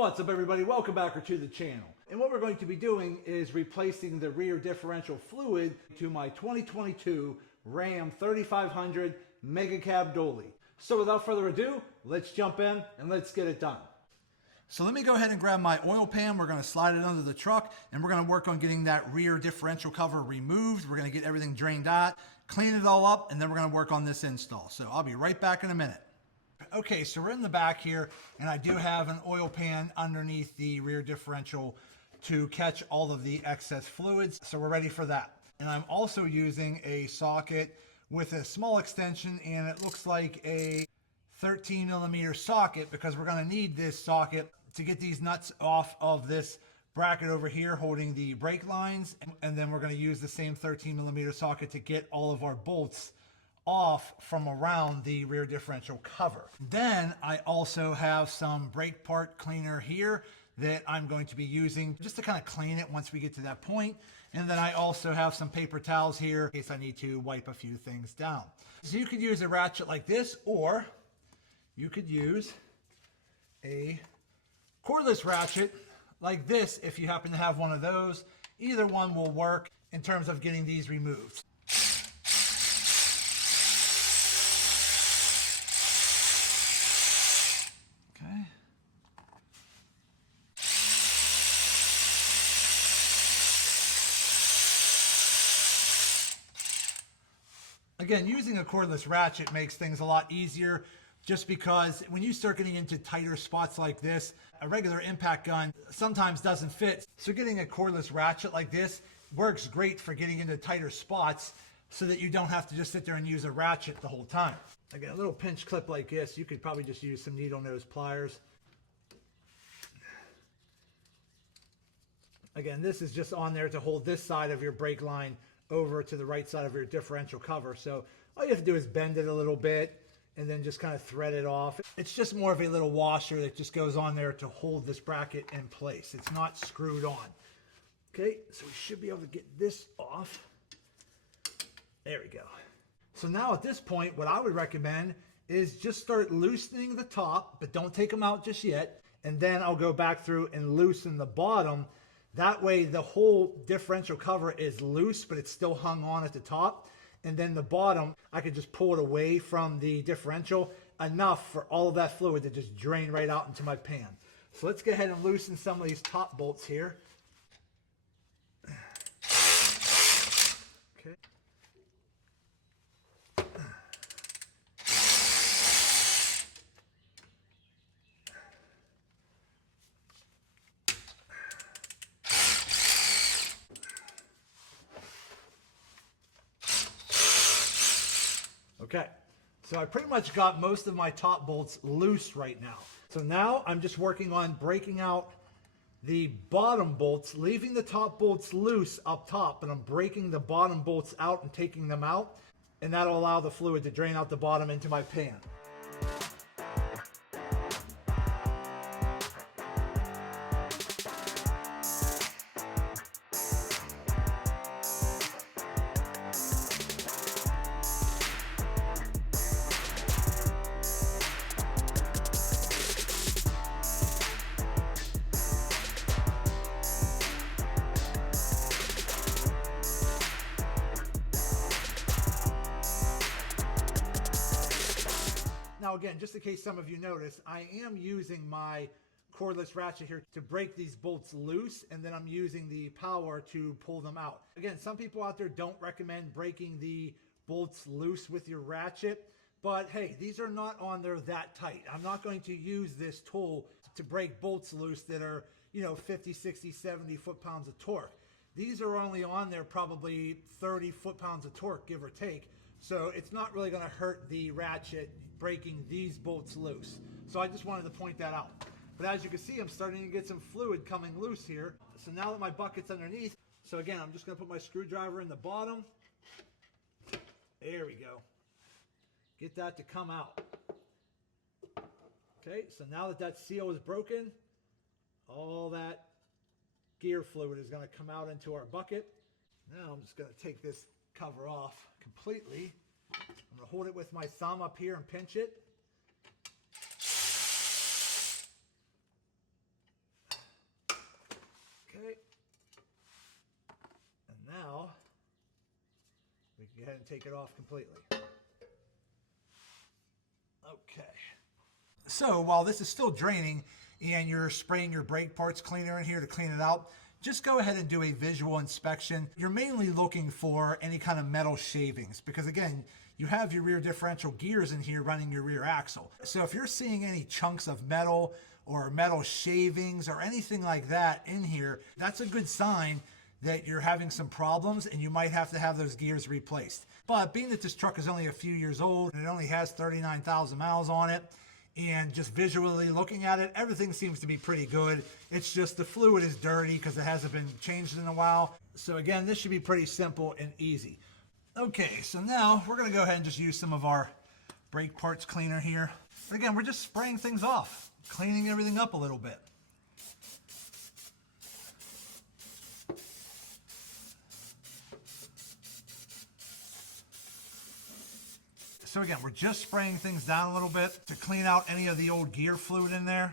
What's up, everybody? Welcome back to the channel. And what we're going to be doing is replacing the rear differential fluid to my 2022 Ram 3500 Mega Cab Dolly. So without further ado, let's jump in and let's get it done. So let me go ahead and grab my oil pan. We're going to slide it under the truck and we're going to work on getting that rear differential cover removed. We're going to get everything drained out, clean it all up, and then we're going to work on this install. So I'll be right back in a minute. Okay, so we're in the back here, and I do have an oil pan underneath the rear differential to catch all of the excess fluids. So we're ready for that. And I'm also using a socket with a small extension, and it looks like a 13 millimeter socket because we're going to need this socket to get these nuts off of this bracket over here holding the brake lines. And then we're going to use the same 13 millimeter socket to get all of our bolts off from around the rear differential cover. Then I also have some brake part cleaner here that I'm going to be using just to kind of clean it once we get to that point. And then I also have some paper towels here in case I need to wipe a few things down. So you could use a ratchet like this, or you could use a cordless ratchet like this if you happen to have one of those. Either one will work in terms of getting these removed. Okay. Again, using a cordless ratchet makes things a lot easier just because when you start getting into tighter spots like this, a regular impact gun sometimes doesn't fit. So getting a cordless ratchet like this works great for getting into tighter spots so that you don't have to just sit there and use a ratchet the whole time. Again, a little pinch clip like this, you could probably just use some needle nose pliers. Again, this is just on there to hold this side of your brake line over to the right side of your differential cover. So all you have to do is bend it a little bit and then just kind of thread it off. It's just more of a little washer that just goes on there to hold this bracket in place. It's not screwed on. Okay, so we should be able to get this off. There we go. So now at this point, what I would recommend is just start loosening the top, but don't take them out just yet. And then I'll go back through and loosen the bottom. That way the whole differential cover is loose, but it's still hung on at the top. And then the bottom, I could just pull it away from the differential enough for all of that fluid to just drain right out into my pan. So let's go ahead and loosen some of these top bolts here. Okay. Okay, so I pretty much got most of my top bolts loose right now. So now I'm just working on breaking out the bottom bolts, leaving the top bolts loose up top, and I'm breaking the bottom bolts out and taking them out, and that'll allow the fluid to drain out the bottom into my pan. Now again, just in case some of you notice, I am using my cordless ratchet here to break these bolts loose, and then I'm using the power to pull them out. Again, some people out there don't recommend breaking the bolts loose with your ratchet, but hey, these are not on there that tight. I'm not going to use this tool to break bolts loose that are, 50, 60, 70 foot-pounds of torque. These are only on there probably 30 foot-pounds of torque, give or take. So it's not really going to hurt the ratchet breaking these bolts loose. So I just wanted to point that out. But as you can see, I'm starting to get some fluid coming loose here. So now that my bucket's underneath, so again, I'm just going to put my screwdriver in the bottom. There we go. Get that to come out. Okay, so now that that seal is broken, all that gear fluid is going to come out into our bucket. Now I'm just going to take this cover off completely. I'm going to hold it with my thumb up here and pinch it. Okay. And now we can go ahead and take it off completely. Okay. So while this is still draining and you're spraying your brake parts cleaner in here to clean it out, just go ahead and do a visual inspection. You're mainly looking for any kind of metal shavings because, again, you have your rear differential gears in here running your rear axle. So if you're seeing any chunks of metal or metal shavings or anything like that in here, that's a good sign that you're having some problems and you might have to have those gears replaced. But being that this truck is only a few years old and it only has 39,000 miles on it, and just visually looking at it, everything seems to be pretty good. It's just the fluid is dirty because it hasn't been changed in a while. So again, this should be pretty simple and easy. Okay, so now we're gonna go ahead and just use some of our brake parts cleaner here. Again, we're just spraying things off, cleaning everything up a little bit. So again, we're just spraying things down a little bit to clean out any of the old gear fluid in there.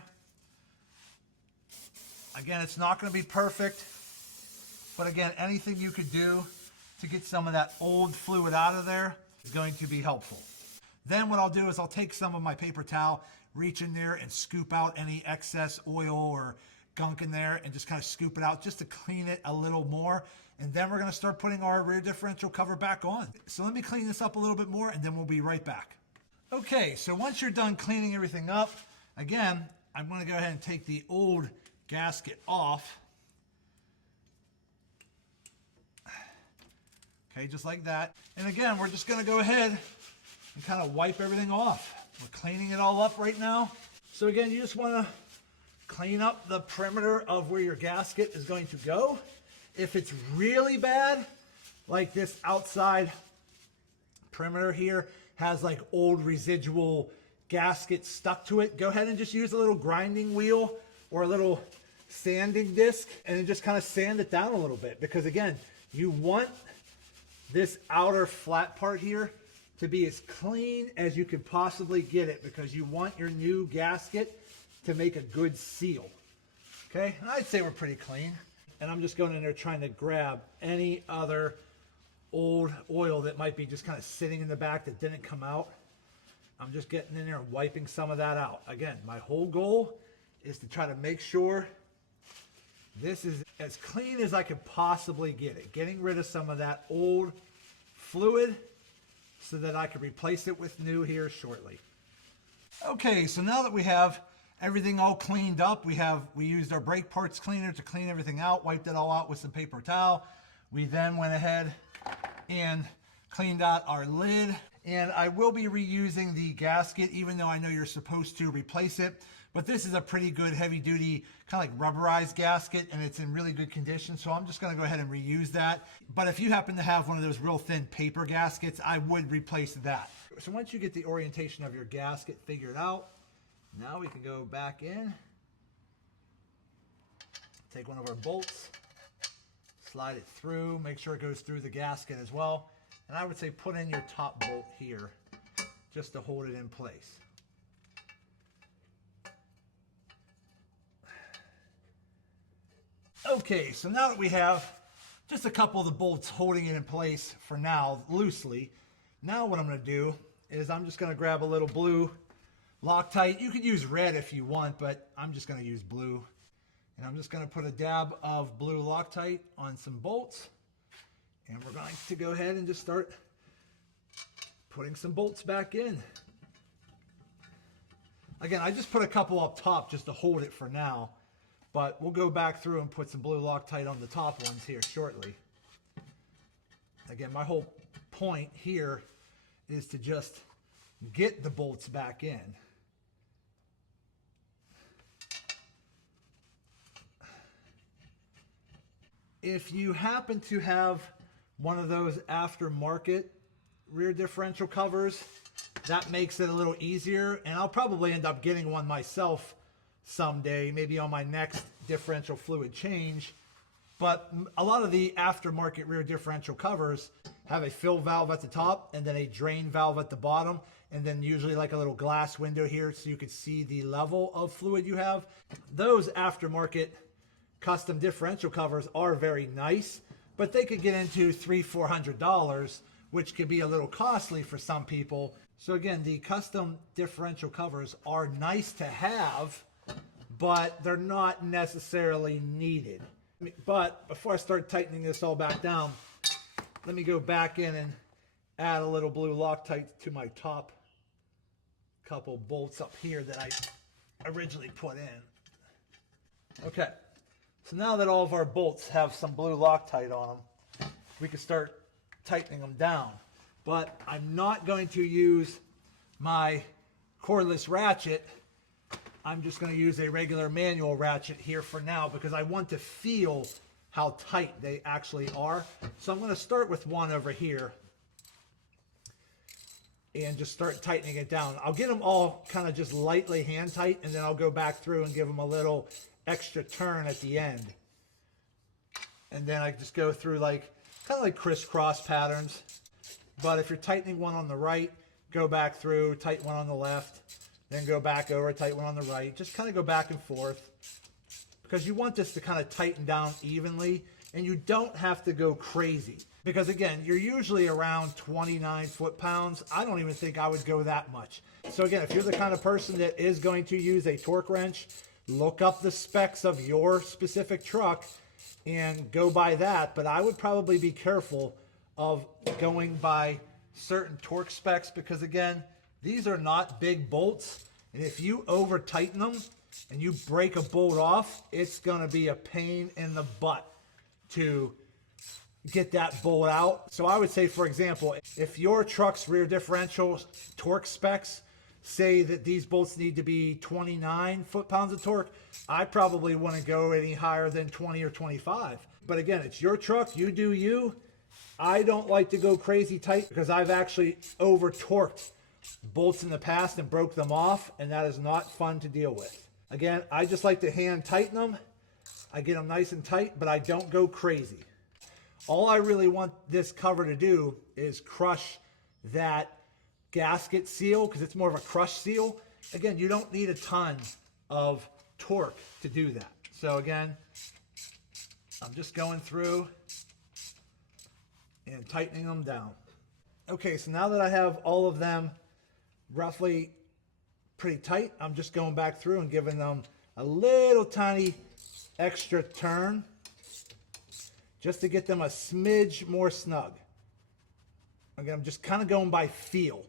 Again, it's not going to be perfect, but again, anything you could do to get some of that old fluid out of there is going to be helpful. Then what I'll do is I'll take some of my paper towel, reach in there and scoop out any excess oil or gunk in there and just kind of scoop it out just to clean it a little more. And then we're going to start putting our rear differential cover back on. So let me clean this up a little bit more and then we'll be right back. Okay, so once you're done cleaning everything up, again, I'm going to go ahead and take the old gasket off. Okay, just like that. And again, we're just going to go ahead and kind of wipe everything off. We're cleaning it all up right now. So again, you just want to clean up the perimeter of where your gasket is going to go. If it's really bad, like this outside perimeter here has like old residual gasket stuck to it, go ahead and just use a little grinding wheel or a little sanding disc and then just kind of sand it down a little bit, because again, you want this outer flat part here to be as clean as you could possibly get it, because you want your new gasket to make a good seal. Okay, I'd say we're pretty clean. And I'm just going in there trying to grab any other old oil that might be just kind of sitting in the back that didn't come out. I'm just getting in there and wiping some of that out. Again, my whole goal is to try to make sure this is as clean as I could possibly get it. Getting rid of some of that old fluid so that I can replace it with new here shortly. Okay, so now that we have everything all cleaned up, we used our brake parts cleaner to clean everything out, wiped it all out with some paper towel. We then went ahead and cleaned out our lid, and I will be reusing the gasket, even though I know you're supposed to replace it. But this is a pretty good heavy duty, kind of like rubberized gasket, and it's in really good condition. So I'm just gonna go ahead and reuse that. But if you happen to have one of those real thin paper gaskets, I would replace that. So once you get the orientation of your gasket figured out, now we can go back in, take one of our bolts, slide it through, make sure it goes through the gasket as well. And I would say put in your top bolt here just to hold it in place. Okay, so now that we have just a couple of the bolts holding it in place for now, loosely, now what I'm going to do is I'm just going to grab a little blue Loctite. You could use red if you want, but I'm just going to use blue. And I'm just going to put a dab of blue Loctite on some bolts. And we're going to go ahead and just start putting some bolts back in. Again, I just put a couple up top just to hold it for now, but we'll go back through and put some blue Loctite on the top ones here shortly. Again, my whole point here is to just get the bolts back in. If you happen to have one of those aftermarket rear differential covers, that makes it a little easier, and I'll probably end up getting one myself someday, maybe on my next differential fluid change. But a lot of the aftermarket rear differential covers have a fill valve at the top and then a drain valve at the bottom, and then usually like a little glass window here so you can see the level of fluid you have. Those aftermarket custom differential covers are very nice, but they could get into $300–400, which could be a little costly for some people. So again, the custom differential covers are nice to have, but they're not necessarily needed. But before I start tightening this all back down, let me go back in and add a little blue Loctite to my top couple bolts up here that I originally put in. Okay, so now that all of our bolts have some blue Loctite on them, we can start tightening them down. But I'm not going to use my cordless ratchet. I'm just going to use a regular manual ratchet here for now because I want to feel how tight they actually are. So I'm going to start with one over here and just start tightening it down. I'll get them all kind of just lightly hand tight, and then I'll go back through and give them a little extra turn at the end. And then I just go through like kind of like crisscross patterns. But if you're tightening one on the right, go back through, tighten one on the left, then go back over, tighten one on the right. Just kind of go back and forth because you want this to kind of tighten down evenly, and you don't have to go crazy. Because again, you're usually around 29 foot-pounds. I don't even think I would go that much. So again, if you're the kind of person that is going to use a torque wrench, look up the specs of your specific truck and go by that. But I would probably be careful of going by certain torque specs because again, these are not big bolts. And if you over tighten them and you break a bolt off, it's gonna be a pain in the butt to get that bolt out. So I would say, for example, if your truck's rear differential torque specs say that these bolts need to be 29 foot-pounds of torque, I probably wouldn't go any higher than 20 or 25. But again, it's your truck, you do you. I don't like to go crazy tight because I've actually over torqued bolts in the past and broke them off, and that is not fun to deal with. Again, I just like to hand tighten them. I get them nice and tight, but I don't go crazy. All I really want this cover to do is crush that gasket seal because it's more of a crush seal. Again, you don't need a ton of torque to do that. So again, I'm just going through and tightening them down. Okay, so now that I have all of them roughly pretty tight, I'm just going back through and giving them a little tiny extra turn just to get them a smidge more snug. Again, I'm just kind of going by feel,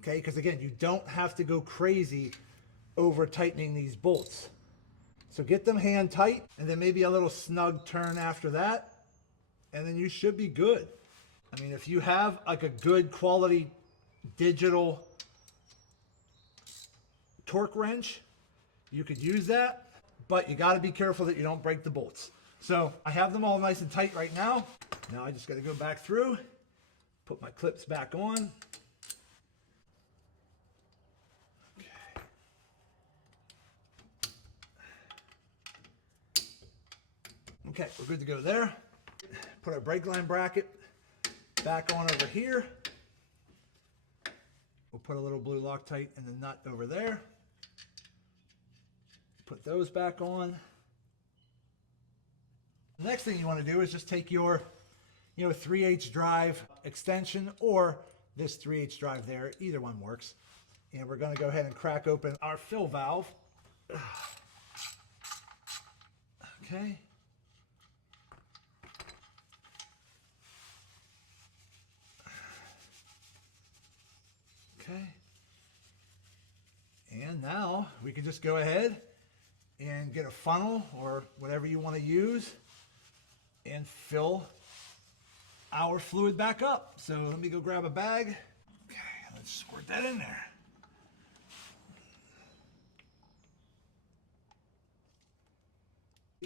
okay? Because again, you don't have to go crazy over tightening these bolts. So get them hand tight and then maybe a little snug turn after that, and then you should be good. I mean, if you have like a good quality digital torque wrench, you could use that, but you got to be careful that you don't break the bolts. So I have them all nice and tight right now. Now I just got to go back through, put my clips back on. Okay, we're good to go there. Put our brake line bracket back on over here. We'll put a little blue Loctite in the nut over there. Put those back on. The next thing you want to do is just take your 3/8 drive extension or this 3/8 drive there, either one works. And we're going to go ahead and crack open our fill valve. Okay. Okay. And now we can just go ahead and get a funnel or whatever you want to use and fill our fluid back up. So let me go grab a bag. Okay, let's squirt that in there.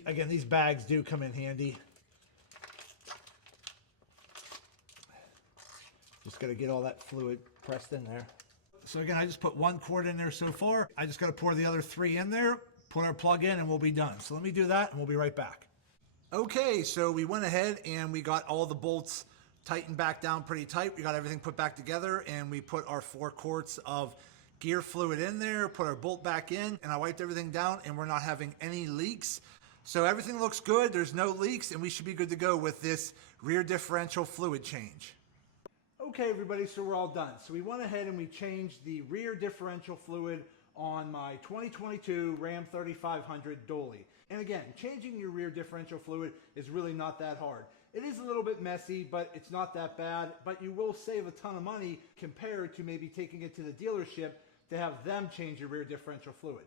Again, these bags do come in handy. Just got to get all that fluid pressed in there. So again, I just put 1 quart in there so far. I just got to pour the other 3 in there, put our plug in, and we'll be done. So let me do that and we'll be right back. Okay, so we went ahead and we got all the bolts tightened back down pretty tight. We got everything put back together and we put our 4 quarts of gear fluid in there, put our bolt back in, and I wiped everything down and we're not having any leaks. So everything looks good, there's no leaks, and we should be good to go with this rear differential fluid change. Okay everybody, so we're all done. So we went ahead and we changed the rear differential fluid on my 2022 Ram 3500 Dolly. And again, changing your rear differential fluid is really not that hard. It is a little bit messy, but it's not that bad, but you will save a ton of money compared to maybe taking it to the dealership to have them change your rear differential fluid.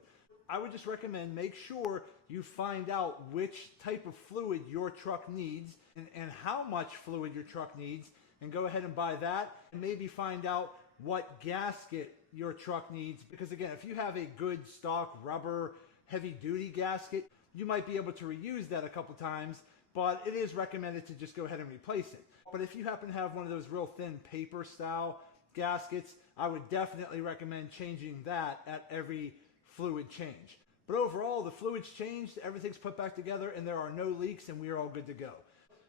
I would just recommend make sure you find out which type of fluid your truck needs and how much fluid your truck needs, and go ahead and buy that, and maybe find out what gasket your truck needs, because again, if you have a good stock rubber heavy duty gasket, you might be able to reuse that a couple times, but it is recommended to just go ahead and replace it. But if you happen to have one of those real thin paper style gaskets, I would definitely recommend changing that at every fluid change. But overall, the fluid's changed, everything's put back together, and there are no leaks, and we are all good to go.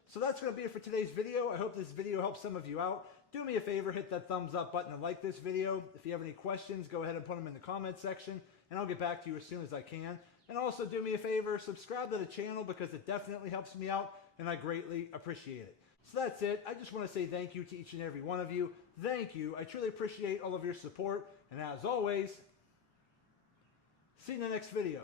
So that's going to be it for today's video. I hope this video helps some of you out. Do me a favor, hit that thumbs up button and like this video. If you have any questions, go ahead and put them in the comment section, and I'll get back to you as soon as I can. And also do me a favor, subscribe to the channel because it definitely helps me out, and I greatly appreciate it. So that's it. I just want to say thank you to each and every one of you. Thank you. I truly appreciate all of your support. And as always, see you in the next video.